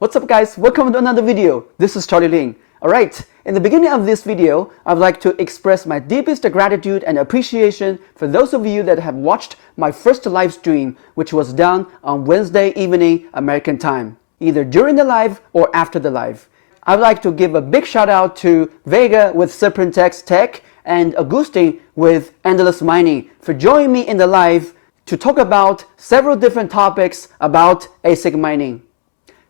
What's up guys, welcome to another video. This is Charlie Ling. Alright, in the beginning of this video, I'd like to express my deepest gratitude and appreciation for those of you that have watched my first live stream, which was done on Wednesday evening American time, either during the live or after the live. I'd like to give a big shout out to Vega with Serpentex Tech and Augustine with Endless Mining for joining me in the live to talk about several different topics about ASIC mining.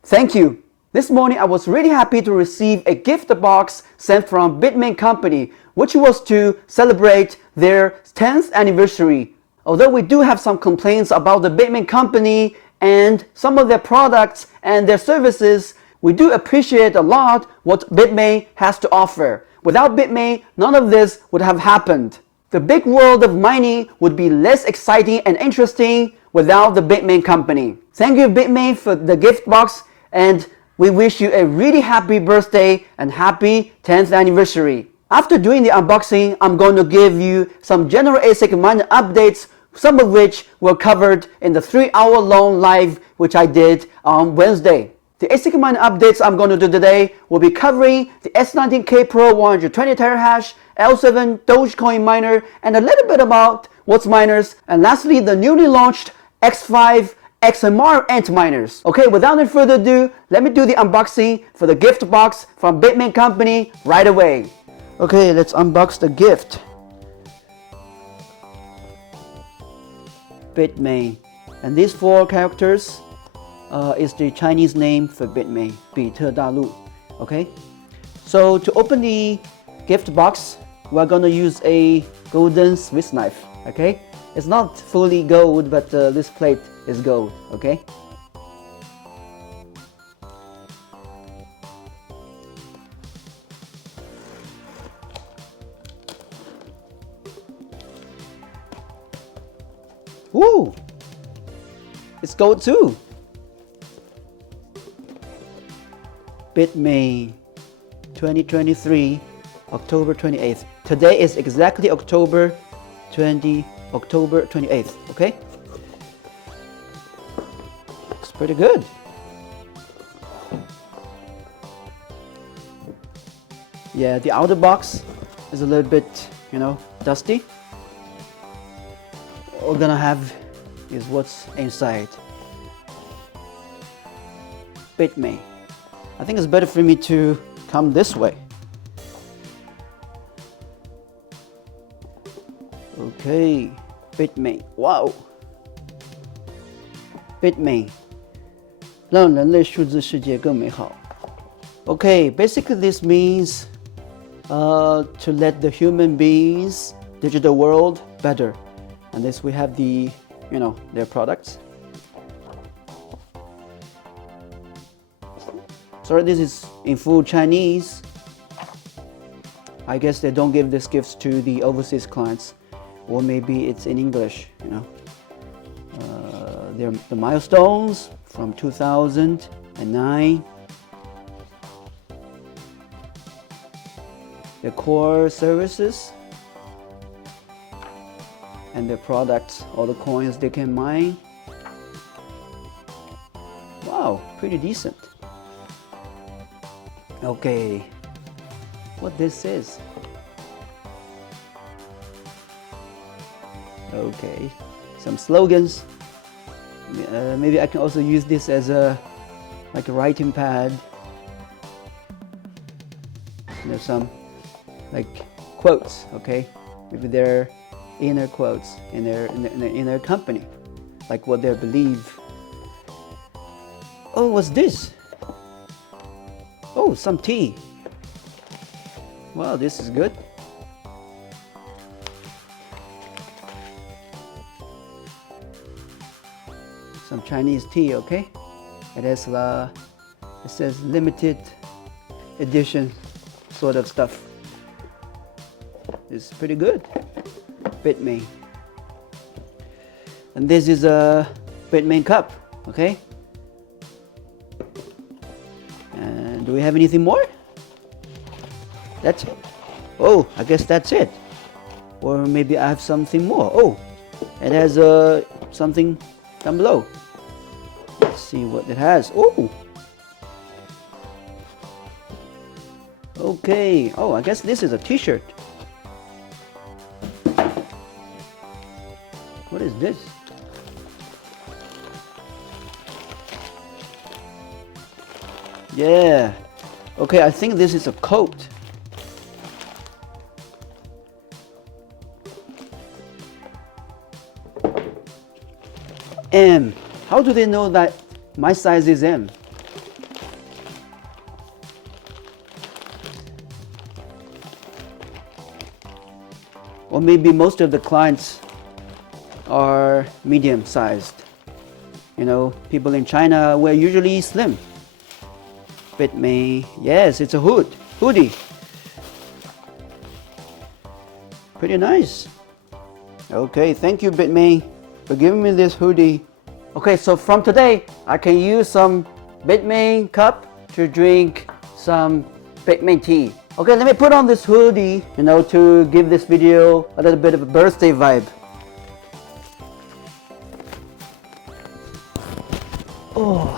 Thank you. This morning I was really happy to receive a gift box sent from Bitmain company, which was to celebrate their 10th anniversary. Although we do have some complaints about the Bitmain company and some of their products and their services, we do appreciate a lot what Bitmain has to offer. Without Bitmain, none of this would have happened. The big world of mining would be less exciting and interesting without the Bitmain company. Thank you Bitmain for the gift box, and we wish you a really happy birthday and happy 10th anniversary. After doing the unboxing, I'm going to give you some general ASIC mining updates, some of which were covered in the 3-hour-long live which I did on Wednesday. The ASIC mining updates I'm going to do today will be covering the S19 K Pro 120 terahash, L7 Dogecoin miner, and a little bit about Whatsminers, and lastly the newly launched X5 XMR Antminers. Okay, without any further ado, let me do the unboxing for the gift box from Bitmain company right away. Okay, let's unbox the gift. Bitmain. And these 4 characters is the Chinese name for Bitmain, 比特大陆. Okay, so to open the gift box, we're gonna use a golden Swiss knife. Okay, it's not fully gold, but this plate is gold. Okay, woo, it's gold too. Bitmain 2023 October 28th. Today is exactly October 28th. Okay, looks pretty good. Yeah, the outer box is a little bit, dusty. What we're gonna have is what's inside. Bitmain. I think it's better for me to come this way. Okay, Bitmain. Wow. Bitmain. 让人类数字世界更美好. Okay, basically this means to let the human beings digital world better. And this we have the, their products. Sorry, this is in full Chinese. I guess they don't give these gifts to the overseas clients, or maybe it's in English. They're the milestones from 2009. Their core services and their products, all the coins they can mine. Wow, pretty decent. Okay, what this is? Okay, some slogans. Maybe I can also use this as a writing pad. There's some quotes. Okay, maybe they're inner quotes in their company, like what they believe. Oh, what's this? Oh, some tea. Wow, this is good. Some Chinese tea, okay? It says limited edition sort of stuff. It's pretty good. Bitmain. And this is a Bitmain cup, okay? And do we have anything more? That's it. Oh, I guess that's it. Or maybe I have something more. Oh, it has something down below. Let's see what it has. Oh, Okay, oh, I guess this is a t-shirt. What is this? Yeah, okay, I think this is a coat. M. How do they know that my size is M? Or maybe most of the clients are medium sized. You know, people in China wear usually slim. Bitmain, yes, it's a hoodie. Pretty nice. Okay, thank you Bitmain for giving me this hoodie. Okay, so from today, I can use some Bitmain cup to drink some Bitmain tea. Okay, let me put on this hoodie, you know, to give this video a little bit of a birthday vibe. Oh,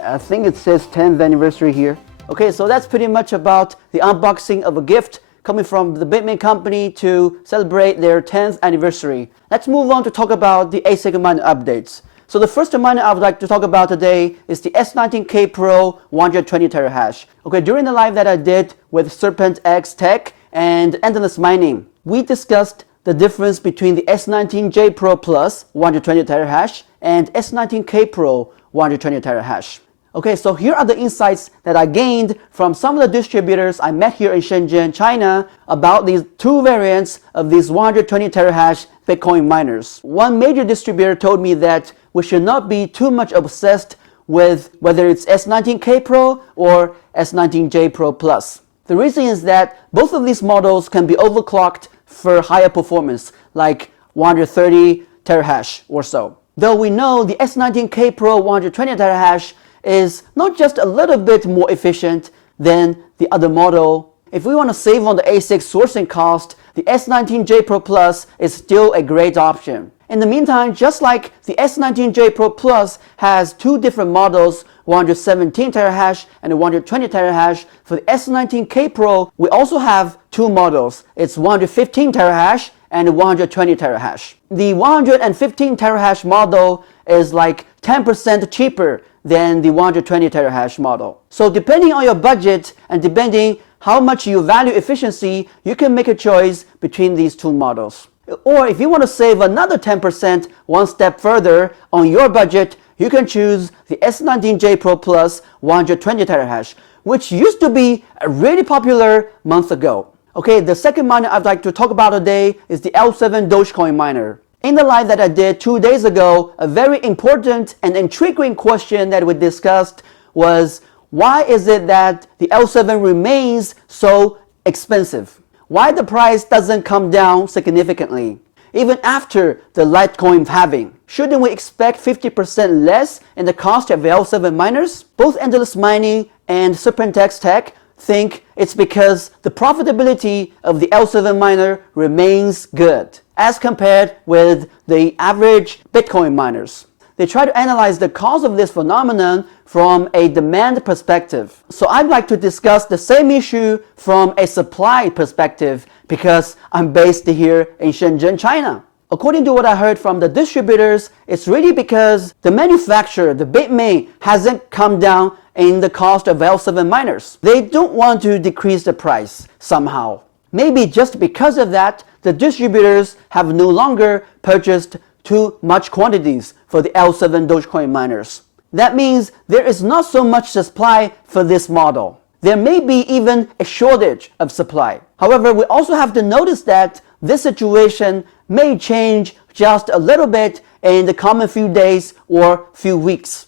I think it says 10th anniversary here. Okay, so that's pretty much about the unboxing of a gift coming from the Bitmain company to celebrate their 10th anniversary. Let's move on to talk about the ASIC miner updates. So the first miner I would like to talk about today is the S19 K Pro 120 terahash. Okay, during the live that I did with Serpent X Tech and Endless Mining, we discussed the difference between the S19 J Pro Plus 120 terahash and S19 K Pro 120 terahash. Okay, so here are the insights that I gained from some of the distributors I met here in Shenzhen, China, about these two variants of these 120 terahash Bitcoin miners. One major distributor told me that we should not be too much obsessed with whether it's S19 K Pro or S19 J Pro Plus. The reason is that both of these models can be overclocked for higher performance, like 130 terahash or so. Though we know the S19 K Pro 120 terahash is not just a little bit more efficient than the other model. If we want to save on the ASIC sourcing cost, the S19 J Pro Plus is still a great option. In the meantime, just like the S19 J Pro Plus has two different models, 117 terahash and 120 terahash, for the S19 K Pro, we also have two models. It's 115 terahash and 120 terahash. The 115 terahash model is like 10% cheaper than the 120 terahash model. So depending on your budget and depending how much you value efficiency, you can make a choice between these two models. Or if you want to save another 10% one step further on your budget, you can choose the S19 J Pro Plus 120 terahash, which used to be really popular months ago. Okay, the second miner I'd like to talk about today is the L7 Dogecoin miner. In the live that I did 2 days ago, a very important and intriguing question that we discussed was, why is it that the L7 remains so expensive? Why the price doesn't come down significantly, even after the Litecoin halving? Shouldn't we expect 50% less in the cost of L7 miners? Both Endless Mining and Serpent X Tech think it's because the profitability of the L7 miner remains good as compared with the average Bitcoin miners. They try to analyze the cause of this phenomenon from a demand perspective. So I'd like to discuss the same issue from a supply perspective because I'm based here in Shenzhen, China. According to what I heard from the distributors, it's really because the manufacturer, the Bitmain, hasn't come down in the cost of L7 miners. They don't want to decrease the price somehow. Maybe just because of that, the distributors have no longer purchased too much quantities for the L7 Dogecoin miners. That means there is not so much supply for this model. There may be even a shortage of supply. However, we also have to notice that this situation may change just a little bit in the coming few days or few weeks.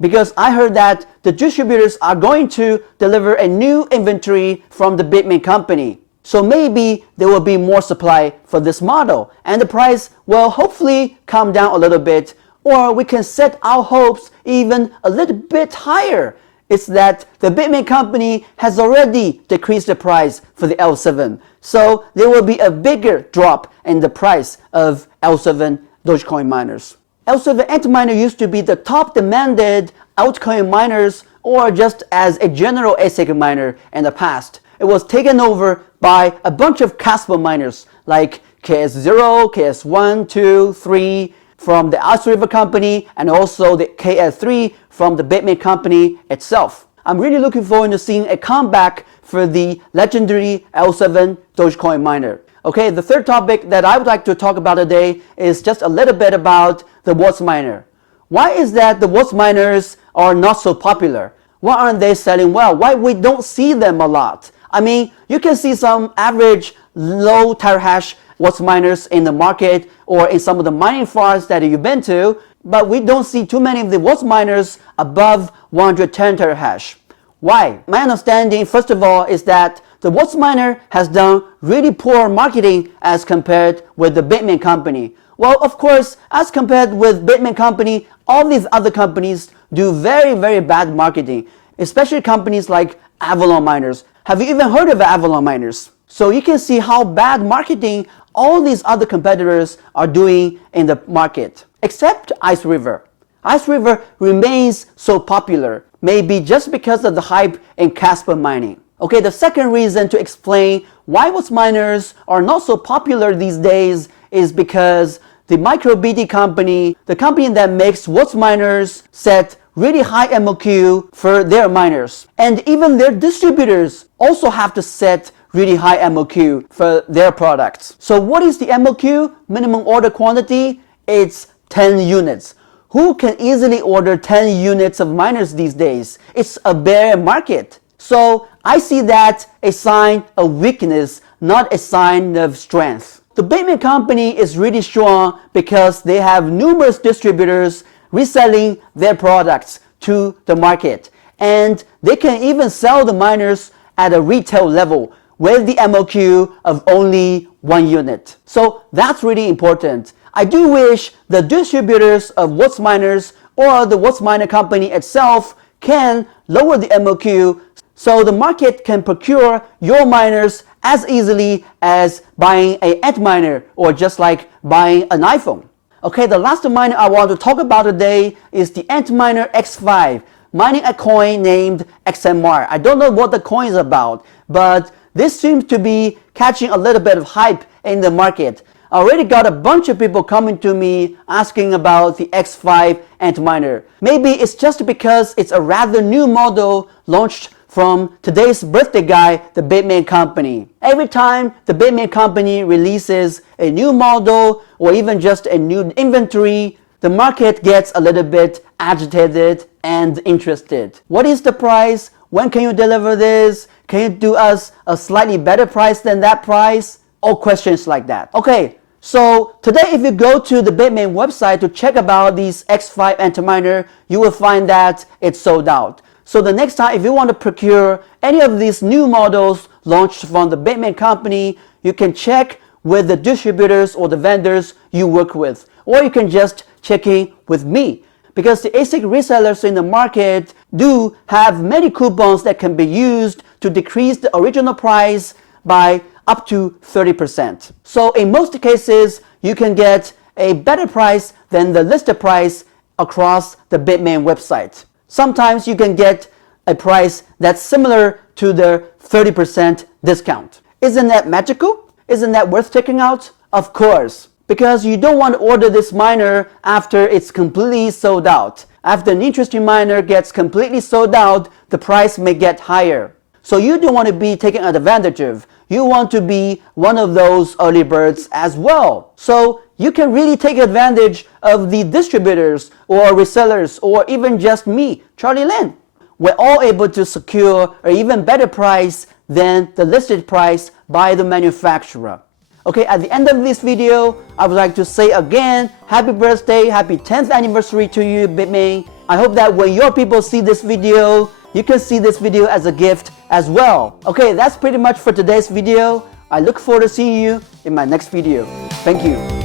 Because I heard that the distributors are going to deliver a new inventory from the Bitmain company. So maybe there will be more supply for this model and the price will hopefully come down a little bit, or we can set our hopes even a little bit higher. It's that the Bitmain company has already decreased the price for the L7. So there will be a bigger drop in the price of L7 Dogecoin miners. L7 Antminer used to be the top demanded altcoin miners or just as a general ASIC miner in the past. It was taken over by a bunch of Casper miners like KS0, KS1, 2, 3 from the Ice River company, and also the KS3 from the Bitmain company itself. I'm really looking forward to seeing a comeback for the legendary L7 Dogecoin miner. Okay, the third topic that I would like to talk about today is just a little bit about the Whatsminer. Why is that the Whatsminers are not so popular? Why aren't they selling well? Why we don't see them a lot? I mean, you can see some average low terahash Whatsminers in the market or in some of the mining farms that you've been to, but we don't see too many of the Whatsminers above 110 terahash. Why? My understanding, first of all, is that the Whatsminer has done really poor marketing as compared with the Bitmain company. Well, of course, as compared with Bitmain company, all these other companies do very, very bad marketing, especially companies like Avalon Miners. Have you even heard of Avalon Miners? So you can see how bad marketing all these other competitors are doing in the market, except Ice River. Ice River remains so popular, maybe just because of the hype in Casper mining. Okay, the second reason to explain why Whatsminers are not so popular these days is because the MicroBT company, the company that makes Whatsminers, set really high MOQ for their miners. And even their distributors also have to set really high MOQ for their products. So what is the MOQ? Minimum order quantity? It's 10 units. Who can easily order 10 units of miners these days? It's a bear market. So I see that a sign of weakness, not a sign of strength. The Bitmain company is really strong because they have numerous distributors reselling their products to the market. And they can even sell the miners at a retail level with the MOQ of only 1 unit. So that's really important. I do wish the distributors of Whatsminers or the Whatsminer company itself can lower the MOQ so the market can procure your miners as easily as buying an Antminer or just like buying an iPhone. Okay, the last miner I want to talk about today is the Antminer X5, mining a coin named XMR. I don't know what the coin is about, but this seems to be catching a little bit of hype in the market. I already got a bunch of people coming to me asking about the X5 Antminer. Maybe it's just because it's a rather new model launched from today's birthday guy, the Bitmain company. Every time the Bitmain company releases a new model or even just a new inventory, the market gets a little bit agitated and interested. What is the price? When can you deliver this? Can you do us a slightly better price than that price? All questions like that. Okay, so today if you go to the Bitmain website to check about these X5 Antminer, you will find that it's sold out. So the next time if you want to procure any of these new models launched from the Bitmain company, you can check with the distributors or the vendors you work with. Or you can just check in with me. Because the ASIC resellers in the market do have many coupons that can be used to decrease the original price by up to 30%. So in most cases, you can get a better price than the listed price across the Bitmain website. Sometimes you can get a price that's similar to the 30% discount. Isn't that magical? Isn't that worth checking out? Of course. Because you don't want to order this miner after it's completely sold out. After an interesting miner gets completely sold out, the price may get higher. So you don't want to be taken advantage of. You want to be one of those early birds as well. So you can really take advantage of the distributors or resellers or even just me, Charlie Lin. We're all able to secure an even better price than the listed price by the manufacturer. Okay, at the end of this video, I would like to say again, happy birthday, happy 10th anniversary to you, Bitmain. I hope that when your people see this video, you can see this video as a gift as well. Okay, that's pretty much for today's video. I look forward to seeing you in my next video. Thank you.